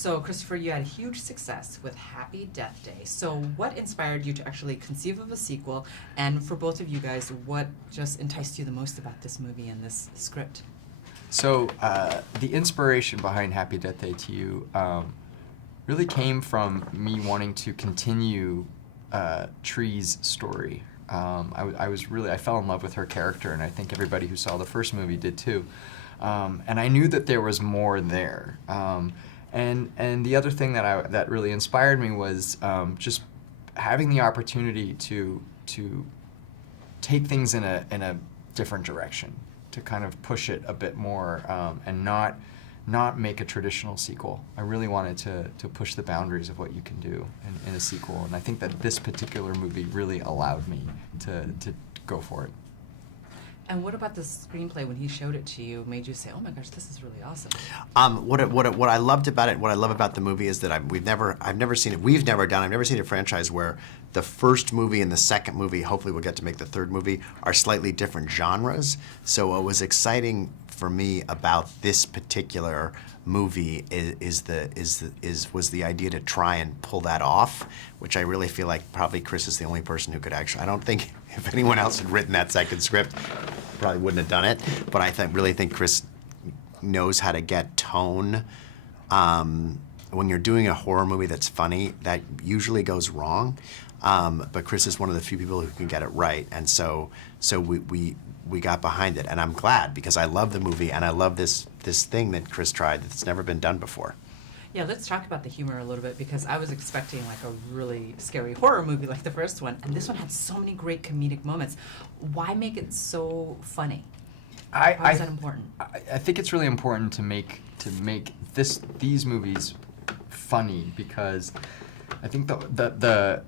So, Christopher, you had huge success with Happy Death Day. So, what inspired you to actually conceive of a sequel? And for both of you guys, what just enticed you the most about this movie and this script? So, the inspiration behind Happy Death Day to You really came from me wanting to continue Tree's story. I fell in love with her character, and I think everybody who saw the first movie did too. And I knew that there was more there. And the other thing that really inspired me was just having the opportunity to take things in a different direction, to kind of push it a bit more, and not make a traditional sequel. I really wanted to push the boundaries of what you can do in a sequel, and I think that this particular movie really allowed me to go for it. And what about the screenplay, when he showed it to you, made you say, "Oh my gosh, this is really awesome"? What I loved about it, what I love about the movie is that I've never seen a franchise where the first movie and the second movie, hopefully we'll get to make the third movie, are slightly different genres. So what was exciting for me about this particular movie was the idea to try and pull that off, which I really feel like probably Chris is the only person who could actually. I don't think if anyone else had written that second script, probably wouldn't have done it. But I really think Chris knows how to get tone. When you're doing a horror movie that's funny, that usually goes wrong. But Chris is one of the few people who can get it right, and so we got behind it, and I'm glad because I love the movie and I love this thing that Chris tried that's never been done before. Yeah, let's talk about the humor a little bit, because I was expecting like a really scary horror movie like the first one, and this one had so many great comedic moments. Why make it so funny? Why is that important? I think it's really important to make these movies funny, because I think the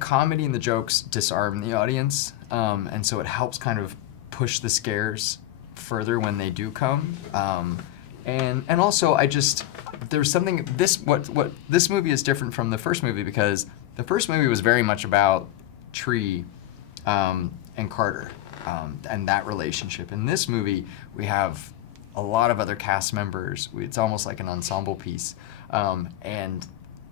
comedy and the jokes disarm the audience, and so it helps kind of push the scares further when they do come. And also, there's something, what this movie is different from the first movie, because the first movie was very much about Tree and Carter, and that relationship. In this movie, we have a lot of other cast members. It's almost like an ensemble piece.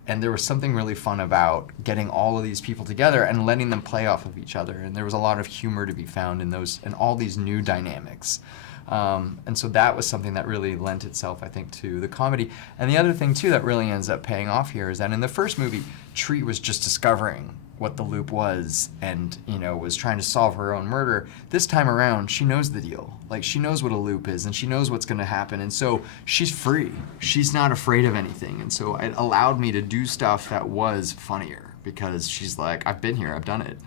And there was something really fun about getting all of these people together and letting them play off of each other. And there was a lot of humor to be found in all these new dynamics. And so that was something that really lent itself, I think, to the comedy. And the other thing, too, that really ends up paying off here is that in the first movie, Tree was just discovering what the loop was and, was trying to solve her own murder. This time around, she knows the deal. Like, she knows what a loop is, and she knows what's going to happen. And so she's free. She's not afraid of anything. And so it allowed me to do stuff that was funnier, because she's like, I've been here, I've done it.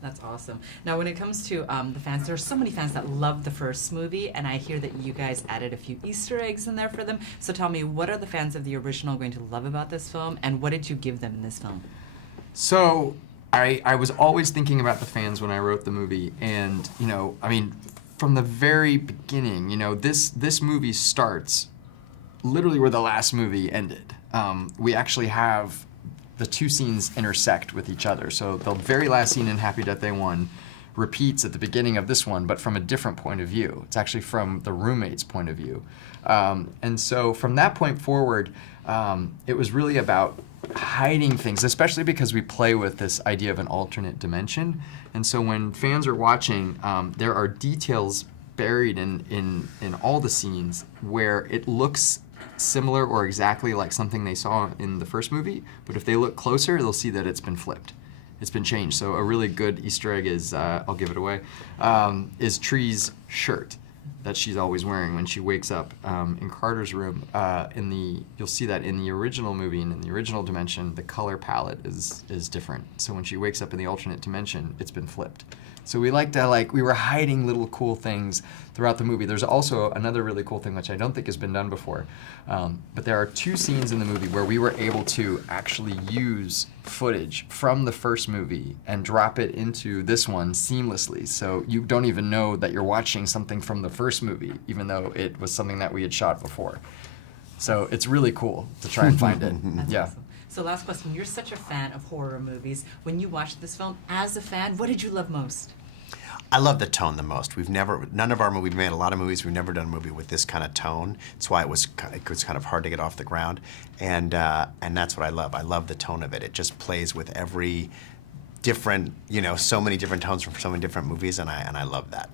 That's awesome. Now, when it comes to the fans, there are so many fans that love the first movie, and I hear that you guys added a few Easter eggs in there for them. So tell me, what are the fans of the original going to love about this film, and what did you give them in this film? So I was always thinking about the fans when I wrote the movie, and from the very beginning, this movie starts literally where the last movie ended. We actually have the two scenes intersect with each other. So the very last scene in Happy Death Day 1 repeats at the beginning of this one, but from a different point of view. It's actually from the roommate's point of view. And so from that point forward, it was really about hiding things, especially because we play with this idea of an alternate dimension. And so when fans are watching, there are details buried in all the scenes where it looks similar or exactly like something they saw in the first movie, but if they look closer, they'll see that it's been flipped. It's been changed. So a really good Easter egg is, I'll give it away, is Tree's shirt that she's always wearing when she wakes up in Carter's room. You'll see that in the original movie and in the original dimension, the color palette is different. So when she wakes up in the alternate dimension, it's been flipped. So we were hiding little cool things throughout the movie. There's also another really cool thing, which I don't think has been done before. But there are two scenes in the movie where we were able to actually use footage from the first movie and drop it into this one seamlessly. So you don't even know that you're watching something from the first movie, even though it was something that we had shot before. So it's really cool to try and find it. That's Yeah. awesome. So last question, you're such a fan of horror movies. When you watched this film, as a fan, what did you love most? I love the tone the most. None of our movies, we've made a lot of movies, we've never done a movie with this kind of tone. That's why it was kind of hard to get off the ground. And that's what I love. I love the tone of it. It just plays with every different, so many different tones from so many different movies, and I love that.